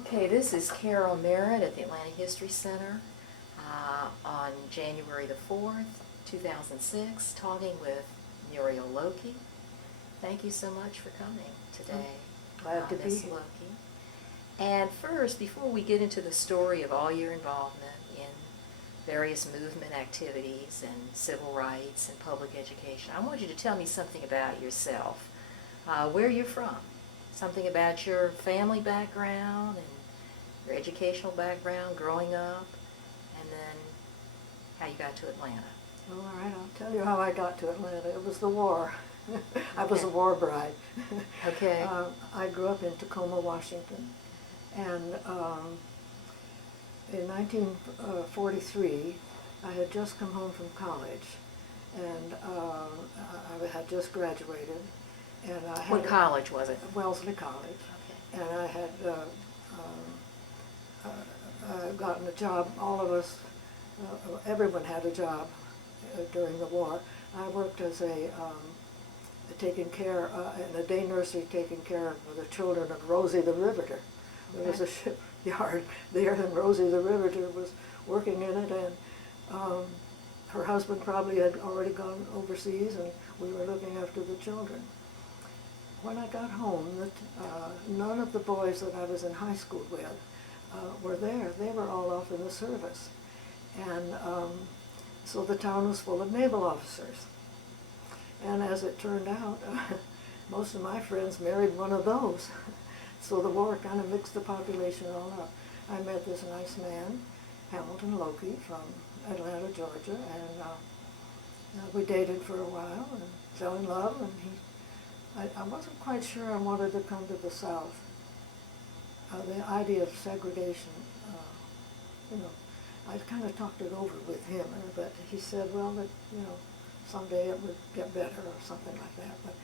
Okay, this is Carol Merritt at the Atlanta History Center on January the 4th, 2006, talking with Muriel Lokey. Thank you so much for coming today, Glad to be Ms. here. Lokey. And first, before we get into the story of all your involvement in various movement activities and civil rights and public education, I want you to tell me something about yourself, where you're from. Something about your family background and your educational background growing up, and then how you got to Atlanta. All right, I'll tell you how I got to Atlanta. It was the war. I was a war bride. Okay. I grew up in Tacoma, Washington, and in 1943, I had just come home from college, and I had just graduated. And I had What college was it? Wellesley College. Okay. And I had gotten a job. All of us, everyone had a job during the war. I worked as a taking care in a day nursery, taking care of the children of Rosie the Riveter. There was a shipyard there, and Rosie the Riveter was working in it, and her husband probably had already gone overseas, and we were looking after the children. When I got home, none of the boys that I was in high school with were there. They were all off in the service. And so the town was full of naval officers. And as it turned out, most of my friends married one of those. So the war kind of mixed the population all up. I met this nice man, Helen Bullard, from Atlanta, Georgia, and we dated for a while and fell in love, and I wasn't quite sure I wanted to come to the South. The idea of segregation, I kind of talked it over with him, but he said, well, that someday it would get better or something like that. But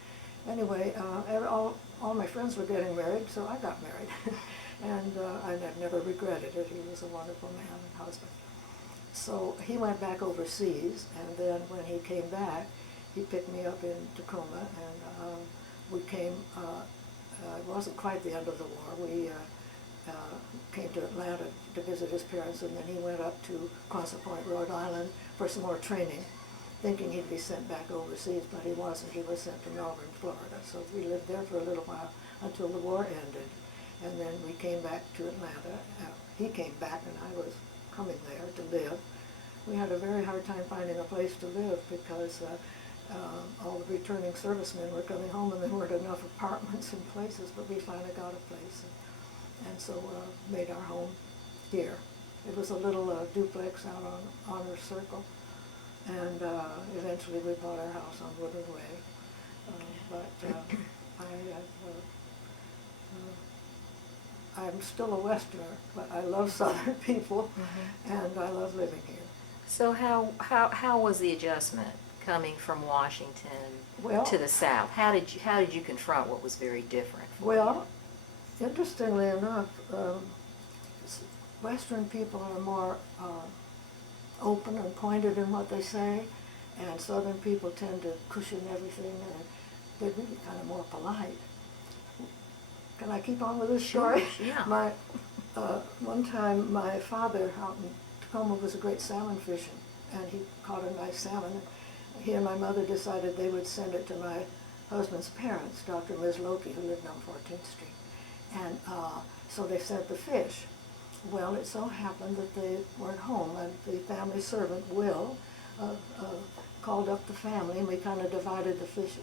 anyway, all my friends were getting married, so I got married, and I've never regretted it. He was a wonderful man and husband. So he went back overseas, and then when he came back, he picked me up in Tacoma, and we came, it wasn't quite the end of the war, we came to Atlanta to visit his parents, and then he went up to Crossroads Point, Rhode Island for some more training, thinking he'd be sent back overseas, but he wasn't. He was sent to Melbourne, Florida. So we lived there for a little while until the war ended, and then we came back to Atlanta. He came back, and I was coming there to live. We had a very hard time finding a place to live because all the returning servicemen were coming home, and there weren't enough apartments and places, but we finally got a place, and so made our home here. It was a little duplex out on Honor Circle, and eventually we bought our house on Woodward Way. I'm still a Westerner, but I love Southern people, and I love living here. So how was the adjustment coming from Washington to the South? How did you confront what was very different? Well, interestingly enough, Western people are more open and pointed in what they say, and Southern people tend to cushion everything, and they're really kind of more polite. Can I keep on with this story? Sure, yeah. One time, my father out in Tacoma was a great salmon fisher, and he caught a nice salmon. He and my mother decided they would send it to my husband's parents, Dr. and Ms. Lokey, who lived on 14th Street. And so they sent the fish. Well, it so happened that they weren't home, and the family servant, Will, called up the family, and we kind of divided the fish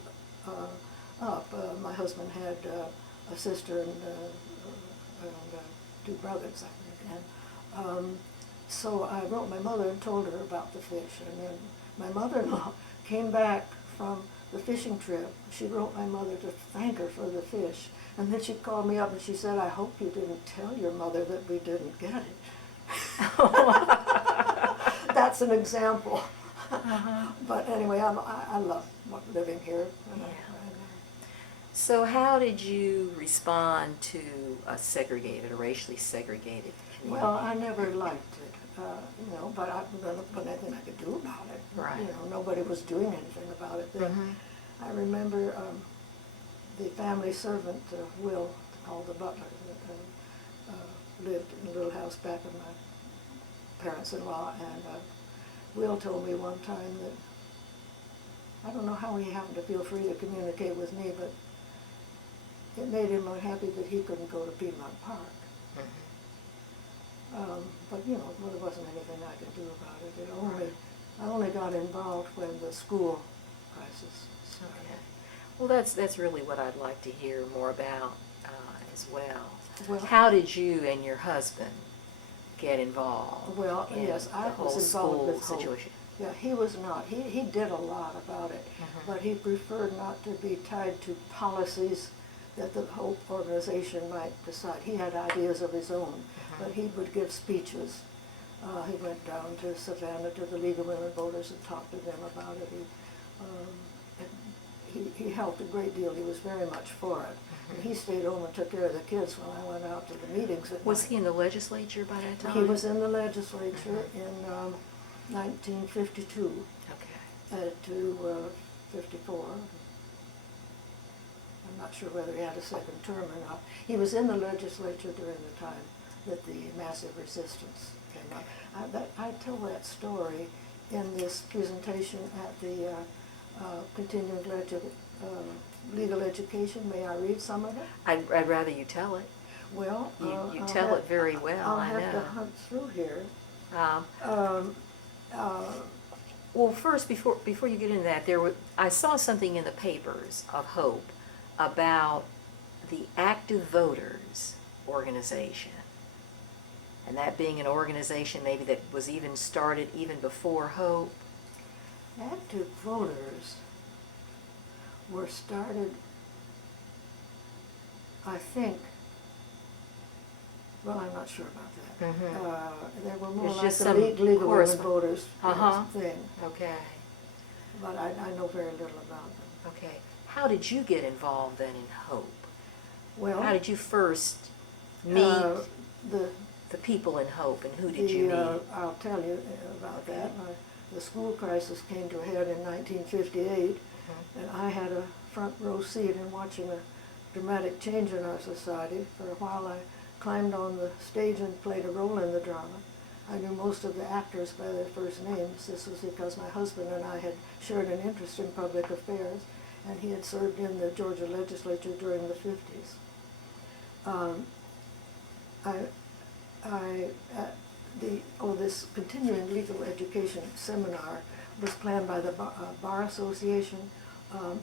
up. My husband had a sister and two brothers, I think. And so I wrote my mother and told her about the fish, and then my mother-in-law came back from the fishing trip. She wrote my mother to thank her for the fish, and then she called me up and she said, I hope you didn't tell your mother that we didn't get it. That's an example. But anyway, I love living here. So how did you respond to a segregated, a racially segregated community? Well, I never liked it, but I wasn't anything I could do about it. Right. Nobody was doing anything about it then. I remember the family servant, Will, called the butler, lived in a little house back of my parents-in-law, and Will told me one time that, I don't know how he happened to feel free to communicate with me, but it made him unhappy that he couldn't go to Piedmont Park. But you know, well, there wasn't anything I could do about it. I only got involved when the school crisis started. Okay. Well, that's really what I'd like to hear more about as well. Well, how did you and your husband get involved? Well, in yes, I the was whole involved school with Hope. situation? Yeah, he was not. He did a lot about it, but he preferred not to be tied to policies that the Hope organization might decide. He had ideas of his own, but he would give speeches. He went down to Savannah to the League of Women Voters and talked to them about it. He helped a great deal. He was very much for it. And he stayed home and took care of the kids when I went out to the meetings at Was night. he in the legislature by that time? He was in the legislature in 1952 Okay. to 54. I'm not sure whether he had a second term or not. He was in the legislature during the time that the massive resistance came up. I tell that story in this presentation at the continuing legal education. May I read some of it? I'd rather you tell it. Well, You tell it very well, I'll I have to know. hunt through here. Well, first, before you get into that, I saw something in the papers of Hope about the Active Voters organization, and that being an organization maybe that was even started even before Hope. Active Voters were started, I think, well, I'm not sure about that. They were more It's like just the some League of Women correspond- Voters Uh-huh. thing, Okay. but I know very little about them. Okay. How did you get involved then in Hope? Well, How did you first meet the the people in Hope, and who did you meet? I'll tell you about that. The school crisis came to a head in 1958, and I had a front row seat in watching a dramatic change in our society. For a while I climbed on the stage and played a role in the drama. I knew most of the actors by their first names. This was because my husband and I had shared an interest in public affairs, and he had served in the Georgia legislature during the 50s. This continuing legal education seminar was planned by the Bar Association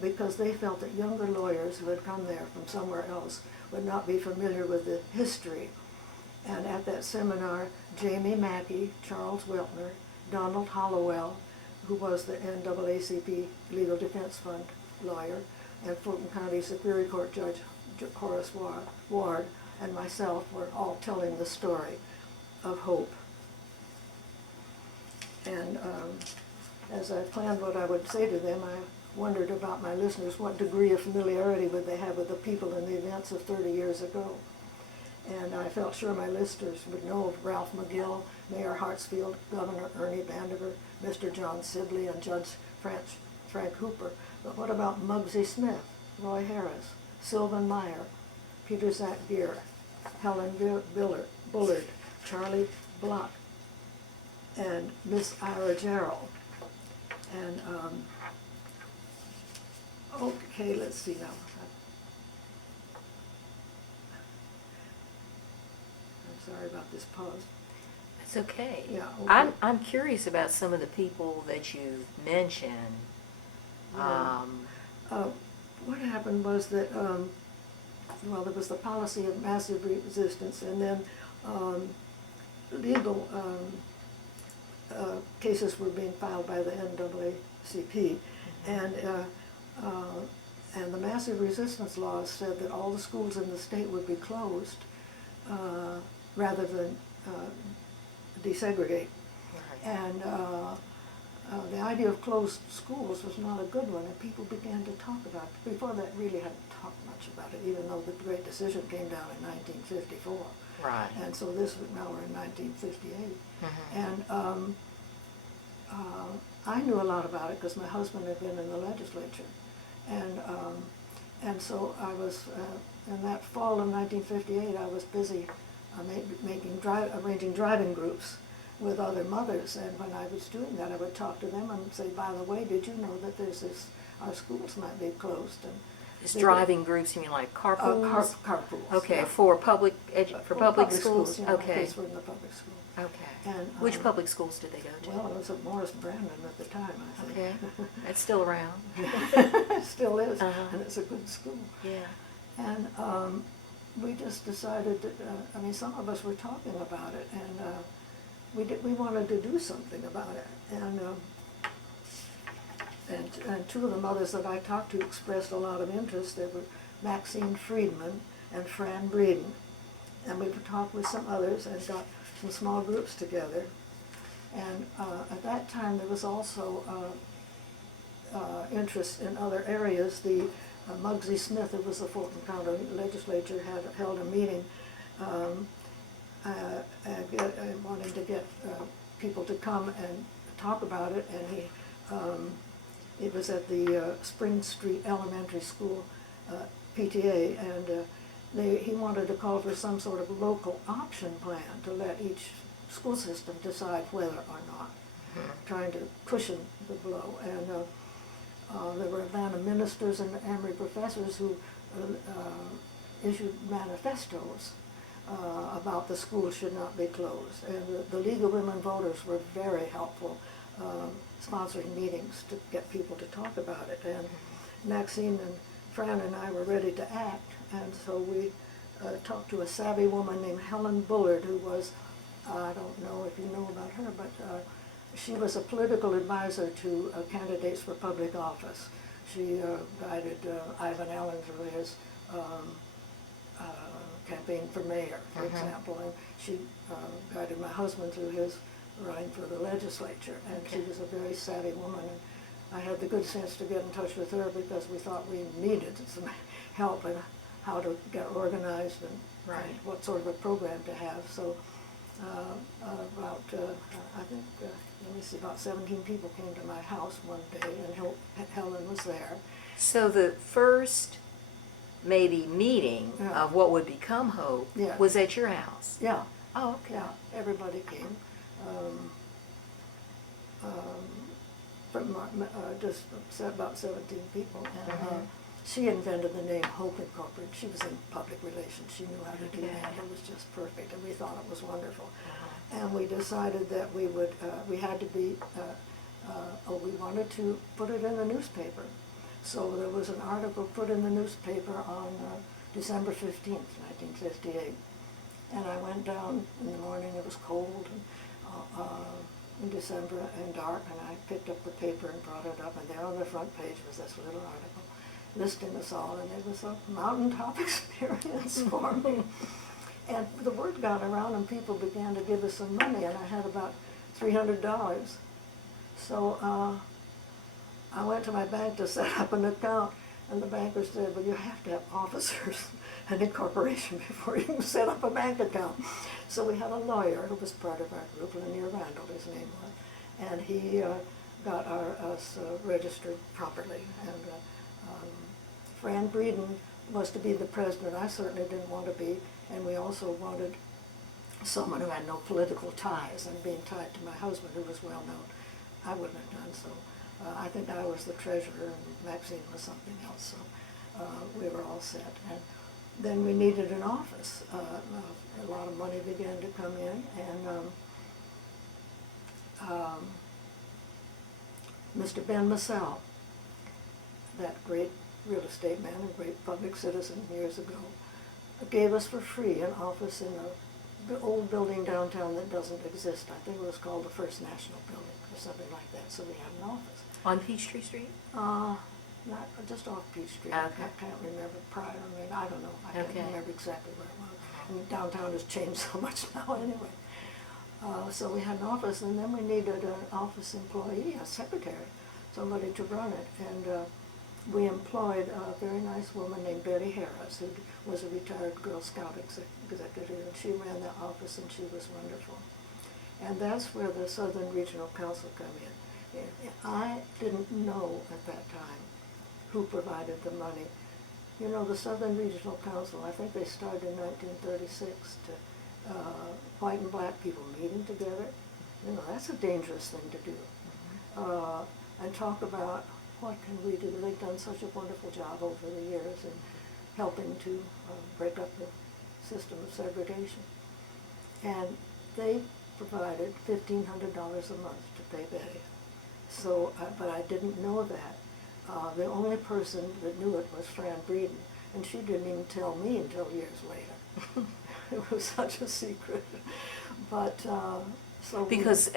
because they felt that younger lawyers who had come there from somewhere else would not be familiar with the history. And at that seminar, Jamie Mackey, Charles Weltner, Donald Hollowell, who was the NAACP Legal Defense Fund lawyer, and Fulton County Superior Court Judge Horace Ward, and myself were all telling the story of Hope. And as I planned what I would say to them, I wondered about my listeners, what degree of familiarity would they have with the people and the events of 30 years ago. And I felt sure my listeners would know of Ralph McGill, Mayor Hartsfield, Governor Ernie Vandiver, Mr. John Sibley, and Judge Frank Hooper. But what about Muggsy Smith, Roy Harris, Sylvan Meyer, Peter Zach Gear, Helen Bullard, Charlie Block, and Miss Ira Gerald? And okay, let's see now. I'm sorry about this pause. It's okay. Yeah, okay. I'm curious about some of the people that you mentioned. Yeah. What happened was that, well, there was the policy of massive resistance, and then legal cases were being filed by the NAACP, and the massive resistance laws said that all the schools in the state would be closed rather than desegregate. Right. And the idea of closed schools was not a good one, and people began to talk about it. Before that, really hadn't talked much about it, even though the great decision came down in 1954. Right. And so now we're in 1958. And I knew a lot about it because my husband had been in the legislature. And so I was, in that fall of 1958, I was busy arranging driving groups with other mothers. And when I was doing that, I would talk to them and say, by the way, did you know that there's this, our schools might be closed? And It's driving groups, you mean like carpools? Carpools. Okay, Yeah. for public public schools? Yeah, Okay. kids were in the public school. Okay. And, Which public schools did they go to? Well, it was at Morris Brandon at the time, I think. Okay. It's still around. It still is, Uh-huh. and it's a good school. Yeah. And we just decided that, I mean, some of us were talking about it, and we wanted to do something about it. And two of the mothers that I talked to expressed a lot of interest. They were Maxine Friedman and Fran Breeden. And we talked with some others and got some small groups together. And at that time, there was also interest in other areas. The Muggsy Smith, who was the Fulton County legislature, had held a meeting wanting to get people to come and talk about it, and it was at the Spring Street Elementary School PTA, and he wanted to call for some sort of local option plan to let each school system decide whether or not, trying to cushion the blow. And there were Atlanta ministers and Emory professors who issued manifestos about the school should not be closed. And the League of Women Voters were very helpful, sponsoring meetings to get people to talk about it. And Maxine and Fran and I were ready to act, and so we talked to a savvy woman named Helen Bullard, who was, I don't know if you know about her, but she was a political advisor to candidates for public office. She guided Ivan Allen through his campaign for mayor, for example, and she guided my husband through his running for the legislature, and she was a very savvy woman. And I had the good sense to get in touch with her because we thought we needed some help in how to get organized and what sort of a program to have. So about, I think, let me see, about 17 people came to my house one day, and Helen was there. So the first maybe meeting of what would become Hope was at your house? Yeah. Oh, okay. Yeah, everybody came. From just about 17 people, and she invented the name Hope Incorporated. She was in public relations. She knew how to do that. It was just perfect, and we thought it was wonderful. And we decided that we would, we had to be, we wanted to put it in the newspaper. So there was an article put in the newspaper on December 15th, 1958. And I went down in the morning. It was cold in December and dark, and I picked up the paper and brought it up, and there on the front page was this little article listing us all, and it was a mountaintop experience for me. And the word got around, and people began to give us some money, and I had about $300. So I went to my bank to set up an account, and the banker said, well, you have to have officers and incorporation before you can set up a bank account. So we had a lawyer who was part of our group, Lanier Randall, his name was, and he got us registered properly. And Fran Breeden was to be the president. I certainly didn't want to be, and we also wanted someone who had no political ties, and being tied to my husband, who was well known, I wouldn't have done so. I think I was the treasurer, and Maxine was something else, so we were all set. And then we needed an office. A lot of money began to come in, and Mr. Ben Massell, that great real estate man and great public citizen years ago, gave us for free an office in the old building downtown that doesn't exist. I think it was called the First National Building or something like that, so we had an office. On Peachtree Street? Not just off Peach Street. Okay. I can't remember prior. I mean, I don't know. I can't remember exactly where it was. And downtown has changed so much now anyway. So we had an office, and then we needed an office employee, a secretary, somebody to run it. And we employed a very nice woman named Betty Harris, who was a retired Girl Scout executive, and she ran the office, and she was wonderful. And that's where the Southern Regional Council come in. I didn't know at that time who provided the money. You know, the Southern Regional Council, I think they started in 1936 to white and black people meeting together. You know, that's a dangerous thing to do. And talk about what can we do. They've done such a wonderful job over the years in helping to break up the system of segregation. And they provided $1,500 a month to pay Betty. So, but I didn't know that. The only person that knew it was Fran Breeden, and she didn't even tell me until years later. It was such a secret. But so because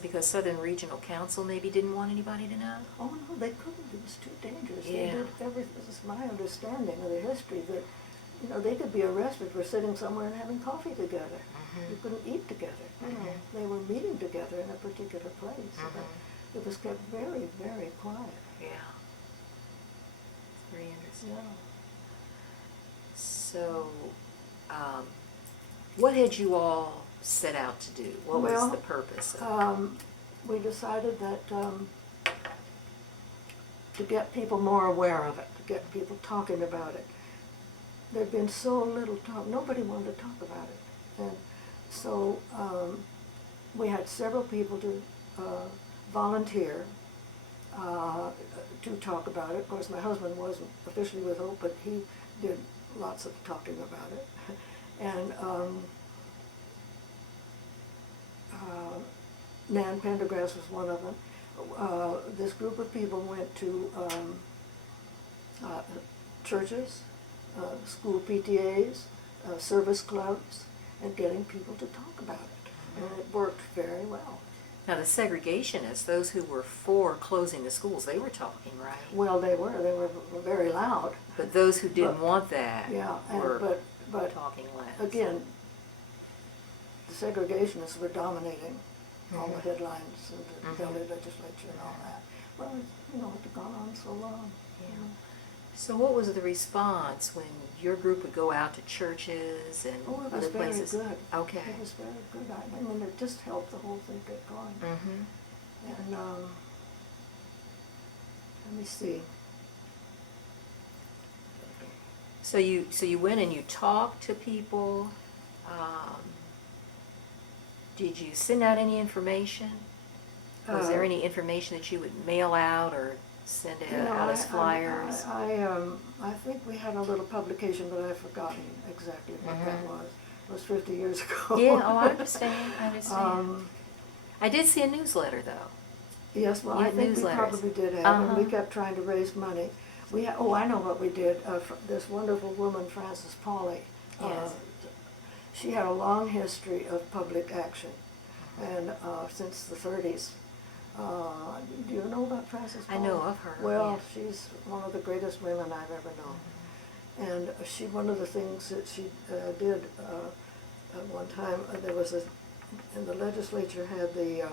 because Southern Regional Council maybe didn't want anybody to know. Oh no, they couldn't. It was too dangerous. Yeah. They did everything. This is my understanding of the history that, you know, they could be arrested for sitting somewhere and having coffee together. You couldn't eat together. You know, they were meeting together in a particular place. It was kept very, very quiet. Yeah. It's very interesting. Yeah. So, what had you all set out to do? What was the purpose of we decided that to get people more aware of it, to get people talking about it. There'd been so little talk. Nobody wanted to talk about it. And so we had several people to volunteer to talk about it. Of course, my husband wasn't officially with Hope, but he did lots of talking about it. And Nan Pendergrass was one of them. This group of people went to churches, school PTAs, service clubs, and getting people to talk about it. And it worked very well. Now, the segregationists, those who were for closing the schools, they were talking, right? Well, they were very loud. But those who didn't want that were but talking less. Again, the segregationists were dominating all the headlines and the Delhi legislature and all that. Well, you know, it had gone on so long. Yeah. You know. So what was the response when your group would go out to churches and Oh, it was other very places? good. Okay. It was very good. I mean, it just helped the whole thing get going. And let me see. So you went and you talked to people. Did you send out any information? Was there any information that you would mail out or send out as flyers? I think we had a little publication, but I've forgotten exactly what that was. It was 50 years ago. Yeah, I understand. I did see a newsletter, though. Yes, well, I think we probably did have, and we kept trying to raise money. I know what we did. This wonderful woman, Frances Pauley, Yes. she had a long history of public action, and since the 30s. Do you know about Frances Pauley? I know of her. Well, yeah. she's one of the greatest women I've ever known. And one of the things that she did at one time, there was and the legislature had the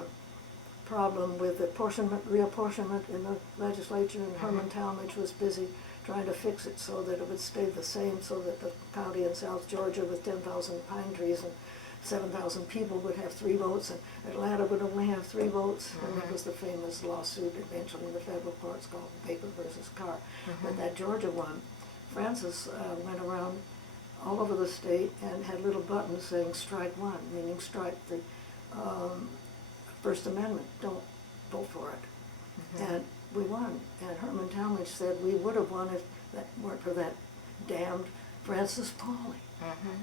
problem with reapportionment in the legislature, and Herman Talmadge was busy trying to fix it so that it would stay the same, so that the county in South Georgia with 10,000 pine trees and 7,000 people would have 3 votes, and Atlanta would only have 3 votes, and it was the famous lawsuit eventually in the federal courts called Baker versus Carr. But that Georgia one, Frances went around all over the state and had little buttons saying strike 1, meaning strike the First Amendment, don't vote for it. And we won. And Herman Talmadge said we would have won if that weren't for that damned Frances Pauley.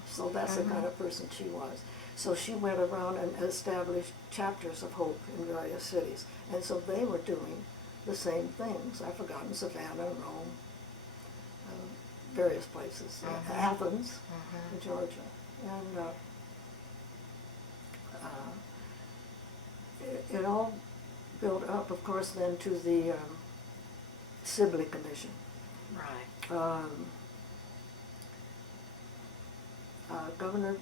So that's the kind of person she was. So she went around and established chapters of Hope in various cities. And so they were doing the same things. I've forgotten Savannah, Rome, various places, Athens, Georgia. And it all built up, of course, then to the Sibley Commission. Right. Governor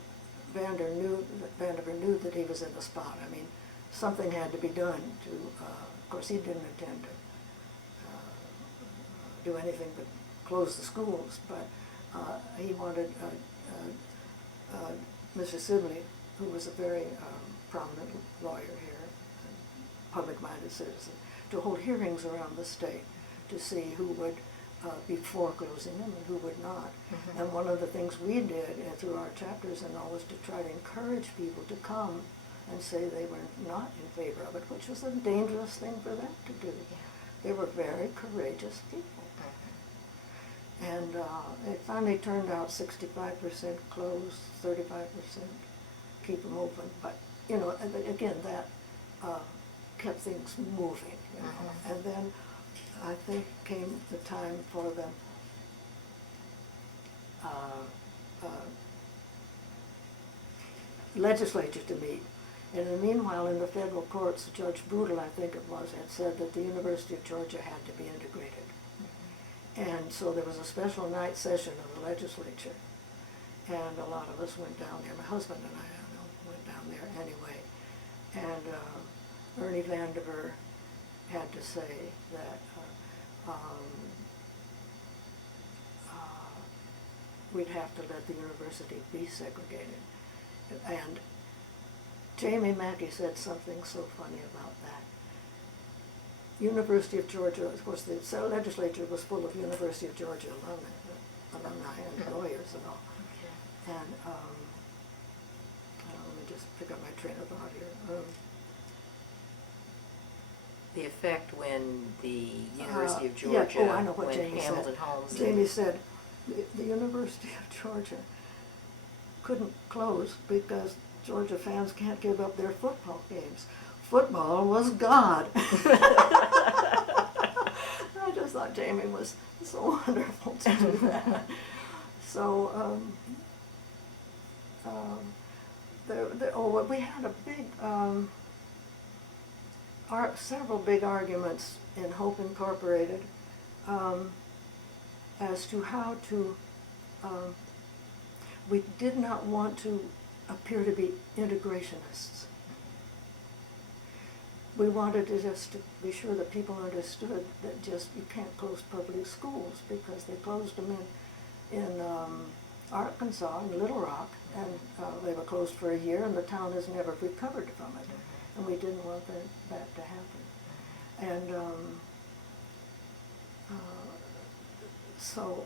Vanderver knew that he was in the spot. I mean, something had to be done to, of course, he didn't intend to do anything but close the schools, but he wanted Mr. Sibley, who was a very prominent lawyer here, public-minded citizen, to hold hearings around the state to see who would before closing them and who would not. And one of the things we did through our chapters and all was to try to encourage people to come and say they were not in favor of it, which was a dangerous thing for them to do. Yeah. They were very courageous people. And it finally turned out 65% closed, 35% keep them open. But, you know, again, that kept things moving, you know. And then I think came the time for the legislature to meet. And in the meanwhile, in the federal courts, Judge Pupil, I think it was, had said that the University of Georgia had to be integrated. And so there was a special night session of the legislature, and a lot of us went down there. My husband and I went down there anyway. And Ernie Vandiver had to say that we'd have to let the university be segregated. And Jamie Mackey said something so funny about that. University of Georgia, of course, the legislature was full of University of Georgia alumni and lawyers and all. And let me just pick up my train of thought here. The effect when the University of Yeah, Georgia, I know what when Jamie Hamilton said. Holmes. Jamie said the University of Georgia couldn't close because Georgia fans can't give up their football games. Football was God. I just thought Jamie was so wonderful to do that. So, we had a big, several big arguments in Hope Incorporated as to how to, we did not want to appear to be integrationists. We wanted to just to be sure that people understood that just you can't close public schools because they closed them in Arkansas, in Little Rock, and they were closed for a year, and the town has never recovered from it. And we didn't want that to happen. And so,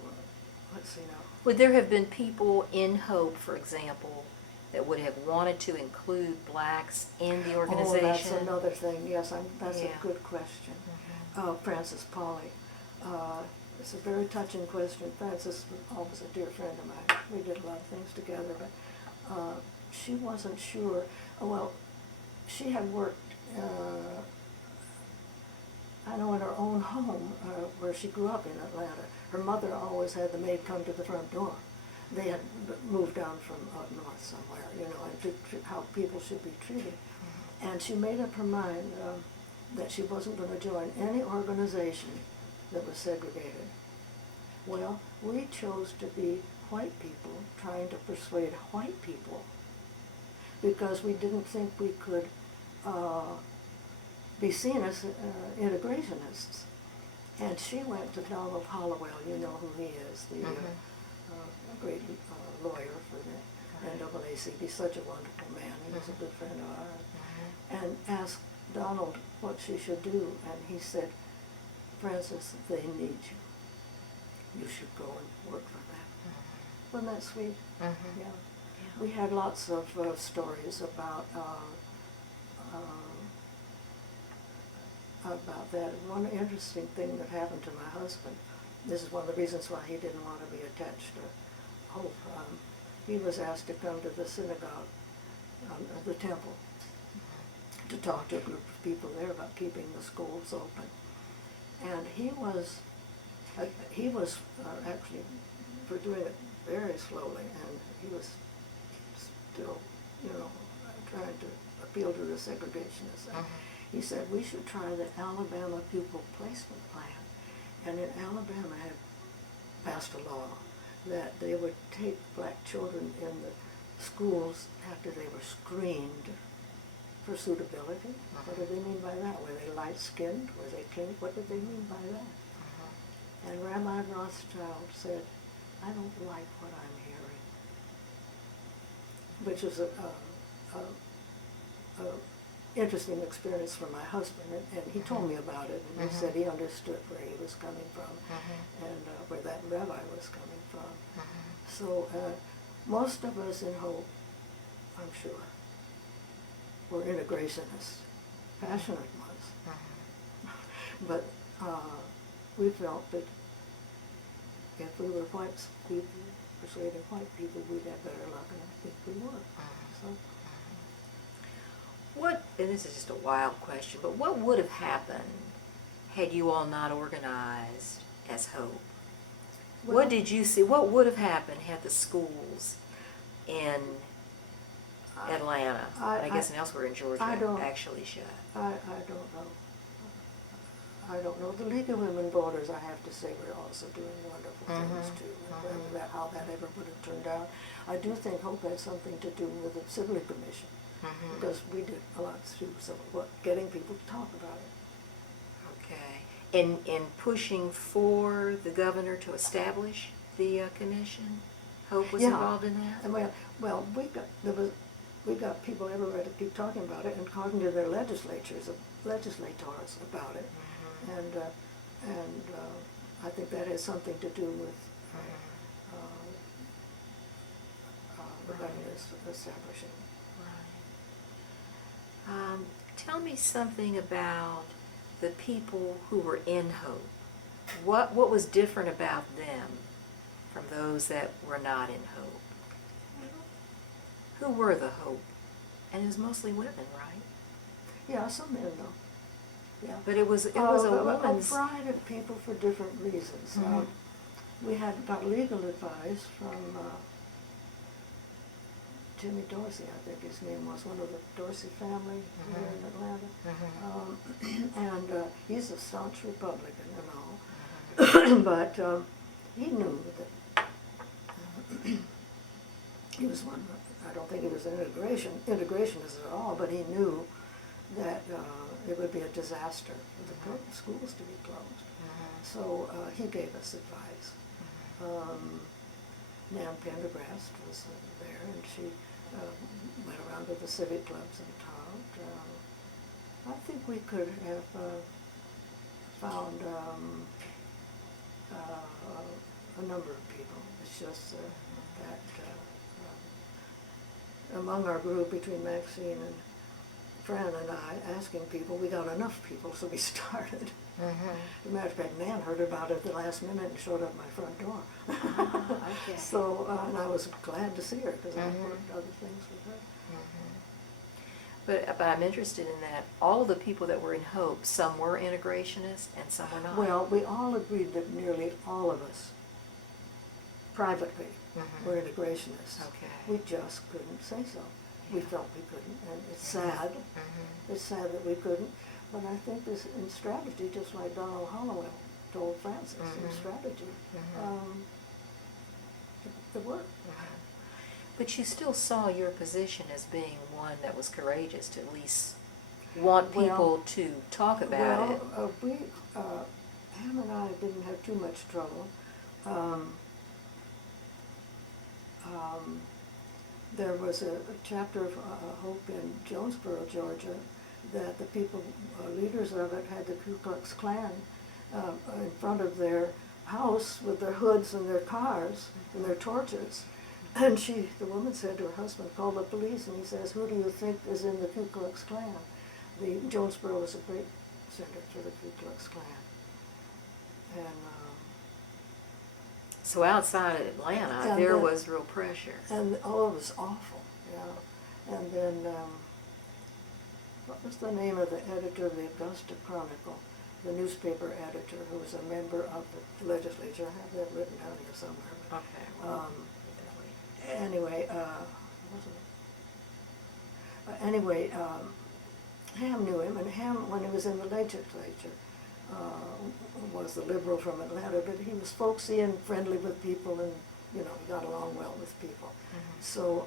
let's see now. Would there have been people in Hope, for example, that would have wanted to include blacks in the organization? Oh, that's another thing. Yes, that's Yeah. a good question. Frances Polly. It's a very touching question. Frances was always a dear friend of mine. We did a lot of things together, but she wasn't sure. Well, she had worked, I know, in her own home where she grew up in Atlanta. Her mother always had the maid come to the front door. They had moved down from up north somewhere, you know, and how people should be treated. And she made up her mind that she wasn't going to join any organization that was segregated. Well, we chose to be white people trying to persuade white people because we didn't think we could be seen as integrationists. And she went to Donald Hollowell, you know who he is, the great lawyer for the NAACP, such a wonderful man. He was a good friend of ours. And asked Donald what she should do, and he said, Frances, they need you. You should go and work for them. Wasn't that sweet? Yeah. We had lots of stories about that. One interesting thing that happened to my husband, this is one of the reasons why he didn't want to be attached to Hope. He was asked to come to the synagogue, the temple, to talk to a group of people there about keeping the schools open. And he was actually doing it very slowly, and he was still, you know, trying to appeal to the segregationists. He said we should try the Alabama Pupil Placement Plan. And in Alabama had passed a law that they would take black children in the schools after they were screened for suitability. What did they mean by that? Were they light-skinned? Were they clean? What did they mean by that? And Rabbi Rothschild said, I don't like what I'm hearing. Which is interesting experience for my husband, and he told me about it, and he said he understood where he was coming from, and where that rabbi was coming from. So most of us in Hope, I'm sure, were integrationists, passionate ones. But we felt that if we were white people, persuading white people, we'd have better luck, and I think we were. So. What, and this is just a wild question, but what would have happened had you all not organized as Hope? Well, what did you see? What would have happened had the schools in Atlanta, and I guess elsewhere in Georgia, actually shut? I don't know. I don't know. The League of Women Voters, I have to say, were also doing wonderful things too. And how that ever would have turned out. I do think Hope had something to do with the Civility Commission, because we did a lot too. So getting people to talk about it. Okay. In pushing for the governor to establish the commission, Hope was involved in that. And well, we got people everywhere to keep talking about it and talking to their legislators about it. And I think that has something to do with the governor's establishing. Right. Tell me something about the people who were in Hope. What was different about them from those that were not in Hope? Who were the Hope? And it was mostly women, right? Yeah, some men though. Yeah. But it was a woman's... A variety of people for different reasons. We had got legal advice from Jimmy Dorsey, I think his name was, one of the Dorsey family here in Atlanta. And he's a staunch Republican and all. But he knew that he was one, I don't think he was an integrationist at all, but he knew that it would be a disaster for the schools to be closed. So he gave us advice. Nan Pendergrast was there, and she went around to the civic clubs and talked. I think we could have found a number of people. It's just that among our group, between Maxine and Fran and I, asking people, we got enough people, so we started. As a matter of fact, Nan heard about it at the last minute and showed up at my front door. Okay. So, and I was glad to see her, because I worked other things with her. But I'm interested in that all of the people that were in Hope, some were integrationists and some were not. Well, we all agreed that nearly all of us, privately, were integrationists. Okay. We just couldn't say so. We felt we couldn't, and it's sad. It's sad that we couldn't, but I think this in strategy, just like Donald Hollowell told Francis, in strategy, it worked. But you still saw your position as being one that was courageous to at least want people to talk about it. Ham and I didn't have too much trouble. There was a chapter of Hope in Jonesboro, Georgia, that the people, leaders of it, had the Ku Klux Klan in front of their house with their hoods and their cars and their torches. And the woman said to her husband, call the police, and he says, who do you think is in the Ku Klux Klan? Jonesboro was a great center for the Ku Klux Klan. And so outside of Atlanta, there was real pressure. And it was awful, yeah. And then, what was the name of the editor of the Augusta Chronicle, the newspaper editor who was a member of the legislature? I have that written down here somewhere. Anyway, Ham knew him, and Ham, when he was in the legislature, was the liberal from Atlanta, but he was folksy and friendly with people, and he got along well with people. So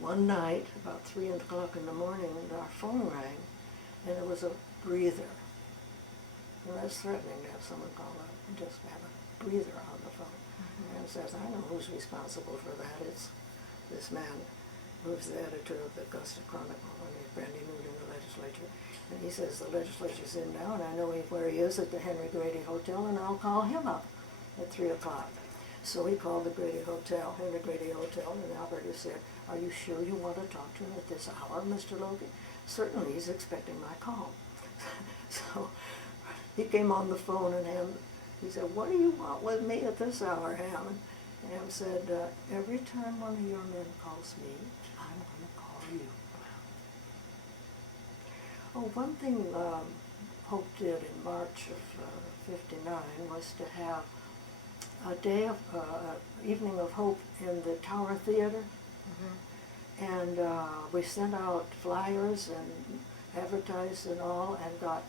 one night, about 3 o'clock in the morning, our phone rang, and it was a breather. And that's threatening to have someone call up and just have a breather on the phone. And it says, I know who's responsible for that. It's this man who's the editor of the Augusta Chronicle, and brand new in the legislature. And he says the legislature's in now, and I know where he is at the Henry Grady Hotel, and I'll call him up at 3 o'clock. So he called the Grady Hotel, Henry Grady Hotel, and Alberta said, "Are you sure you want to talk to him at this hour, Mr. Lokey?" "Certainly, he's expecting my call." So he came on the phone, and he said, "What do you want with me at this hour, Ham?" And Ham said, "Every time one of your men calls me, I'm going to call you." Oh, one thing Hope did in March of '59 was to have a day of evening of hope in the Tower Theater, and we sent out flyers and advertised and all, and got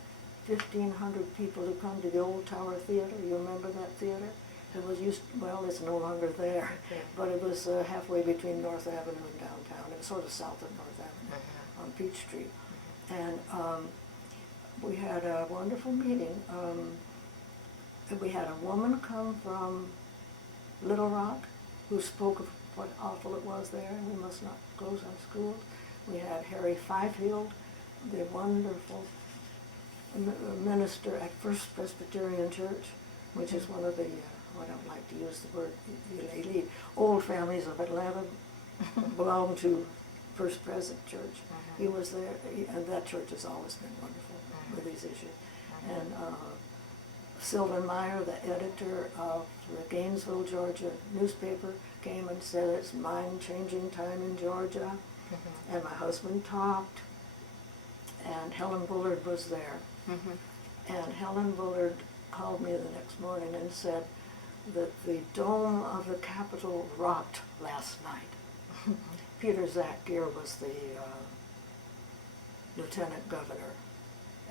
1,500 people to come to the old Tower Theater. You remember that theater? It was well, it's no longer there, but it was halfway between North Avenue and downtown. It was sort of south of North Avenue on Peach Street, and we had a wonderful meeting. We had a woman come from Little Rock who spoke of what awful it was there, and we must not close our schools. We had Harry Fifield, the wonderful minister at First Presbyterian Church, which is one of the, I don't like to use the word elite, old families of Atlanta, belong to First Pres Church. He was there, and that church has always been wonderful with these issues. And Sylvan Meyer, the editor of the Gainesville, Georgia newspaper, came and said it's mind-changing time in Georgia. And my husband talked, and Helen Bullard was there. And Helen Bullard called me the next morning and said that the dome of the Capitol rocked last night. Peter Zach Gear was the lieutenant governor,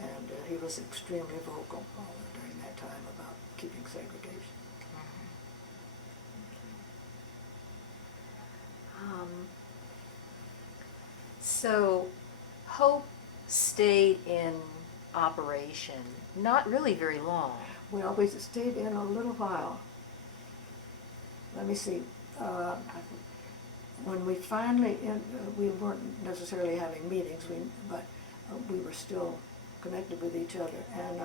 and he was extremely vocal during that time about keeping segregation. So Hope stayed in operation not really very long. Well, we stayed in a little while. Let me see. When we finally, we weren't necessarily having meetings, but we were still connected with each other. And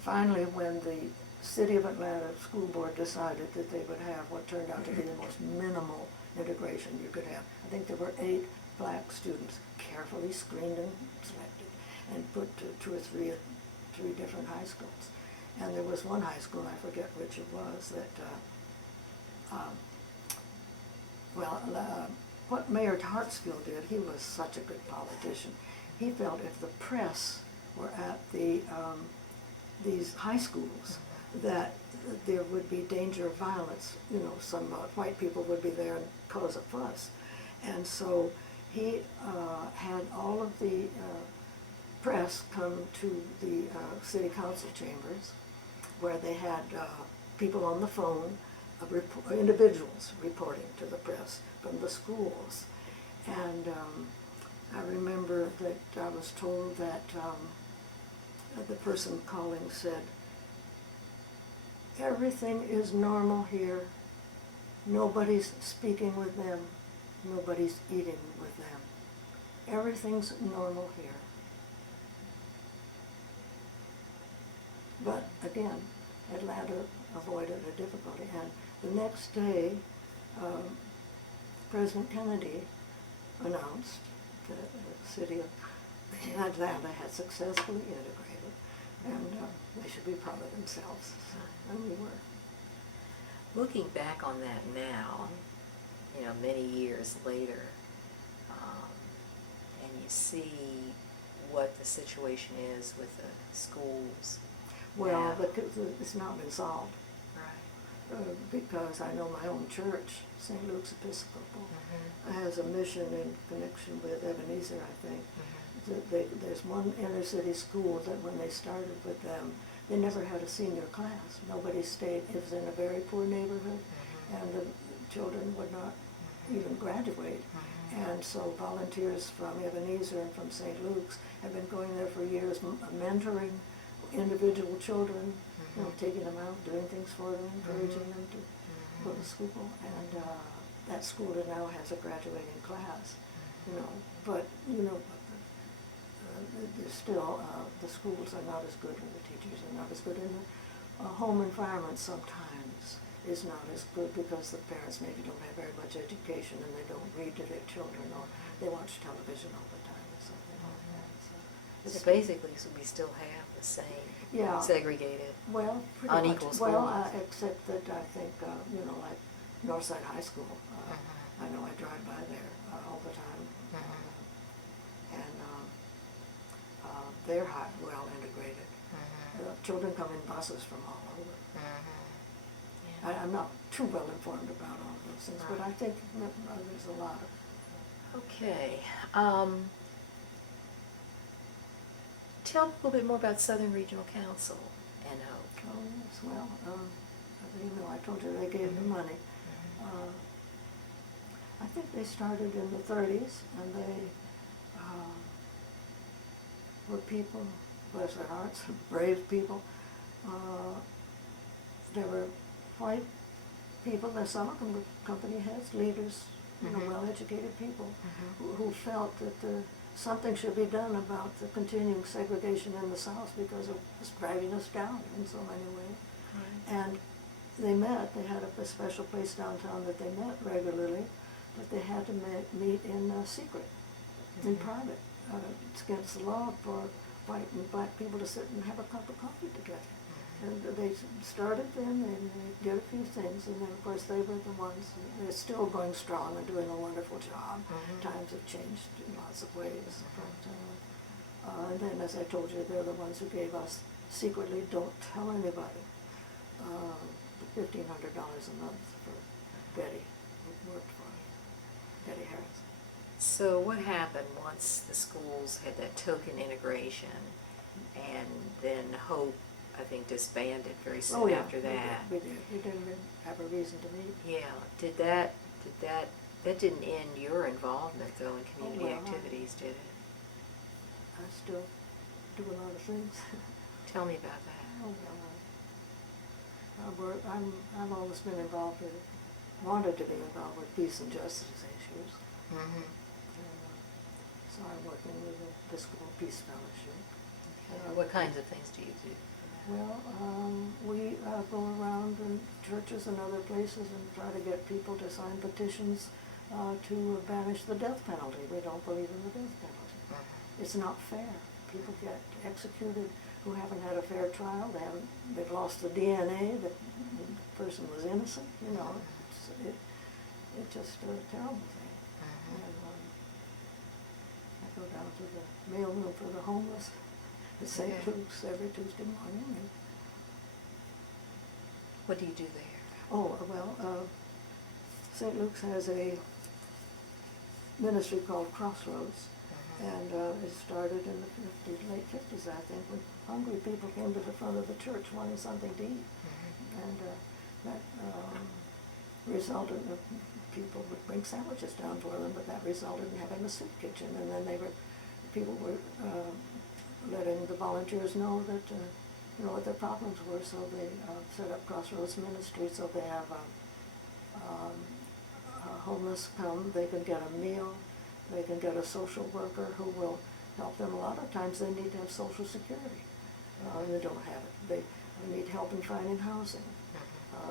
finally, when the City of Atlanta School Board decided that they would have what turned out to be the most minimal integration you could have. I think there were 8 black students carefully screened and selected and put to 2 or 3 different high schools. And there was one high school, I forget which it was, that, what Mayor Hartsfield did, he was such a good politician. He felt if the press were at these high schools, that there would be danger of violence. You know, some white people would be there and cause a fuss. And so he had all of the press come to the city council chambers, where they had people on the phone, individuals reporting to the press from the schools. And I remember that I was told that the person calling said, "Everything is normal here. Nobody's speaking with them. Nobody's eating with them. Everything's normal here." But again, Atlanta avoided a difficulty. And the next day, President Kennedy announced that the city of Atlanta had successfully integrated, and they should be proud of themselves. And we were. Looking back on that now, you know, many years later, and you see what the situation is with the schools. Well, now. but it's not been solved. Right. Because I know my own church, St. Luke's Episcopal, has a mission in connection with Ebenezer, I think. There's one inner city school that when they started with them, they never had a senior class. Nobody stayed. It was in a very poor neighborhood, and the children would not even graduate. And so volunteers from Ebenezer and from St. Luke's have been going there for years, mentoring individual children, you know, taking them out, doing things for them, encouraging them to go to school. And that school now has a graduating class. you know, but, you know, there's still, the schools are not as good, and the teachers are not as good, and the home environment sometimes is not as good because the parents maybe don't have very much education and they don't read to their children, or they watch television all the time or something like that. So basically, so we still have the same segregated, well, pretty unequal much. schools. Well, except that I think, you know, like Northside High School, I know I drive by there all the time, and they're well integrated. Children come in buses from all over. I'm not too well informed about all those things, but I think there's a lot of. Okay. Tell a little bit more about Southern Regional Council and Hope. Oh, yes, well, you know, I told you they gave the money. I think they started in the 30s, and they were people, bless their hearts, brave people. There were white people, there's some of them were company heads, leaders, you know, well-educated people who felt that something should be done about the continuing segregation in the South because it was driving us down in so many ways. And they met, they had a special place downtown that they met regularly, but they had to meet in secret, in private. It's against the law for white and black people to sit and have a cup of coffee together. And they started then, and they did a few things, and then of course they were the ones, they're still going strong and doing a wonderful job. Times have changed in lots of ways. But, and then, as I told you, they're the ones who gave us secretly, don't tell anybody, the $1,500 a month for Betty, who worked for Betty Harris. So what happened once the schools had that token integration, and then Hope, I think, disbanded very soon after that? We did. We didn't have a reason to meet. Yeah. That didn't end your involvement though in community activities, did it? I still do a lot of things. Tell me about that. Oh, well, I've always been involved with, wanted to be involved with peace and justice issues. So I'm working with the Episcopal Peace Fellowship. What kinds of things do you do? Well, we go around in churches and other places and try to get people to sign petitions to banish the death penalty. We don't believe in the death penalty. It's not fair. People get executed who haven't had a fair trial. They've lost the DNA that the person was innocent. You know, it's just a terrible thing. And I go down to the mailroom for the homeless at St. Luke's every Tuesday morning. What do you do there? Oh, well, St. Luke's has a ministry called Crossroads, and it started in the late 50s, I think, when hungry people came to the front of the church wanting something to eat. And that resulted in people would bring sandwiches down for them, but that resulted in having a soup kitchen, and then people were letting the volunteers know that, you know, what their problems were, so they set up Crossroads Ministry, so they have homeless come, they can get a meal, they can get a social worker who will help them. A lot of times they need to have Social Security. They don't have it. They need help in finding housing.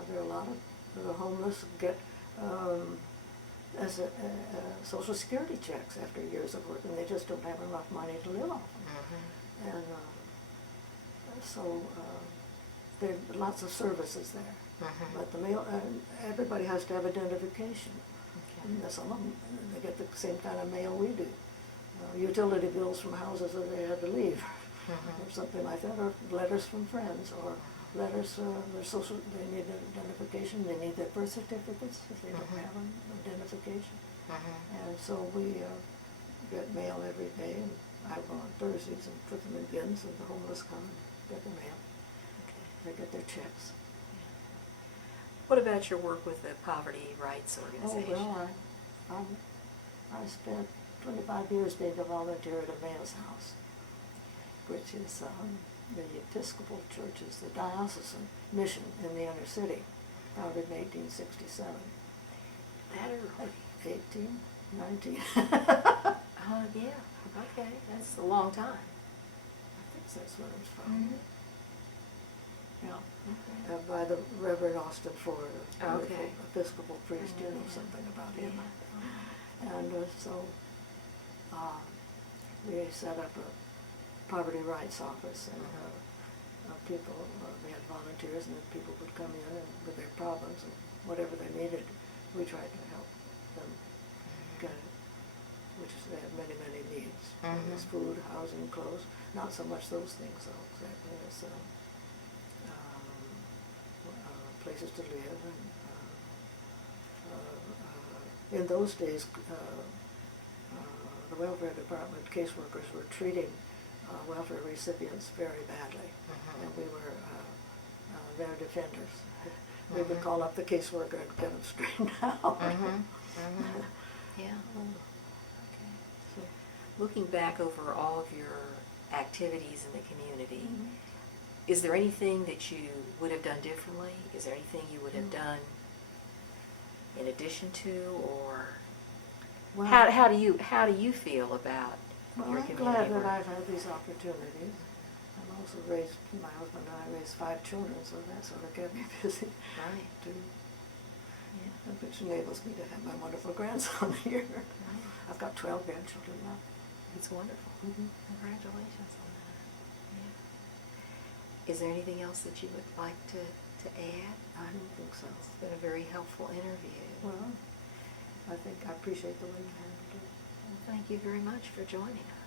There are a lot of the homeless get Social Security checks after years of work, and they just don't have enough money to live off them. And so there are lots of services there. But everybody has to have identification. And some of them, they get the same kind of mail we do. Utility bills from houses that they had to leave, or something like that, or letters from friends, or letters, their social, they need identification, they need their birth certificates if they don't have an identification. And so we get mail every day, and I go on Thursdays and put them in bins, and the homeless come and get the mail. They get their checks. What about your work with the Poverty Rights Organization? Oh, well, I spent 25 years being a volunteer at Emmaus House, which is the Episcopal Church's, the diocesan mission in the inner city, founded in 1867. That early? 18, 19. Oh, yeah. Okay, that's a long time. I think that's where it was from. Mm-hmm. Yeah. Okay. By the Reverend Austin Ford, a wonderful Okay. Episcopal priest. You know Yeah. something about Yeah. him. And so we set up a poverty rights office, and people, we had volunteers, and people would come in and with their problems and whatever they needed, we tried to help them get it, which is, they have many, many needs. There's food, housing, clothes, not so much those things though, exactly, as places to live, and in those days, the welfare department caseworkers were treating welfare recipients very badly, and we were their defenders. We would call up the caseworker and get them straightened out. Yeah. Okay. So, looking back over all of your activities in the community, is there anything that you would have done differently? Is there anything you would have done in addition to, or Well, how do you feel about well, your I'm community glad work? that I've had these opportunities. I've also raised, my husband and I raised 5 children, so that sort of kept me busy Right. too. Yeah. Which enables me to have my wonderful grandson here. Right. I've got 12 grandchildren now. It's wonderful. Congratulations on that. Yeah. Is there anything else that you would like to add? I don't think so. It's been a very helpful interview. Well, I think I appreciate the way you handled it. Well, thank you very much for joining us.